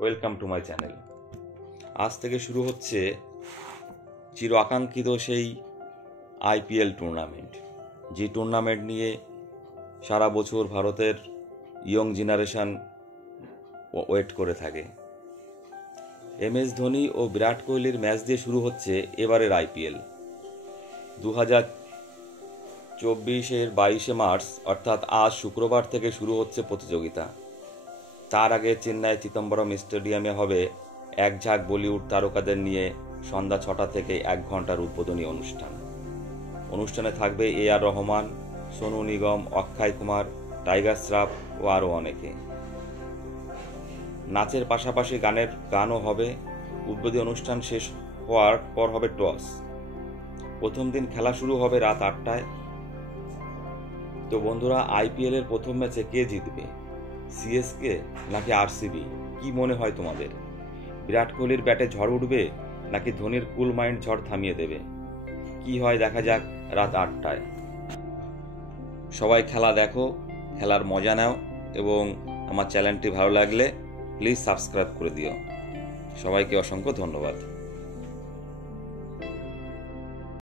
Welcome to my channel. আজ থেকে শুরু হচ্ছে চির আকাঙ্ক্ষিত সেই আইপিএল টুর্নামেন্ট, যে টুর্নামেন্ট নিয়ে সারা বছর ভারতের ইয়ং জেনারেশন ওয়েট করে থাকে। MS ধোনি ও বিরাট কোহলির ম্যাচ দিয়ে শুরু হচ্ছে এবারের আইপিএল। 2024-এর 22শে মার্চ অর্থাৎ আজ শুক্রবার থেকে শুরু হচ্ছে প্রতিযোগিতা। তার আগে চেন্নাই চিদম্বরম স্টেডিয়ামে হবে এক ঝাঁক বলিউড তারকাদের নিয়ে সন্ধ্যা 6টা থেকে 1 ঘন্টার উদ্বোধনী অনুষ্ঠানে থাকবে AR রহমান, সোনু নিগম, অক্ষয় কুমার, টাইগার শ্রফ ও আরও অনেকে। নাচের পাশাপাশি গানও হবে। উদ্বোধনী অনুষ্ঠান শেষ হওয়ার পর হবে টস। প্রথম দিন খেলা শুরু হবে রাত 8টায়। তো বন্ধুরা, আইপিএল এর প্রথম ম্যাচে কে জিতবে, CSK নাকি RCB? কি মনে হয় তোমাদের? বিরাট কোহলির ব্যাটে ঝড় উঠবে নাকি ধোনির কুল মাইন্ড ঝড় থামিয়ে দেবে? কি হয় দেখা যাক রাত 8টায়। সবাই খেলা দেখো, খেলার মজা নাও এবং আমার চ্যানেলটি ভালো লাগলে প্লিজ সাবস্ক্রাইব করে দিও। সবাইকে অসংখ্য ধন্যবাদ।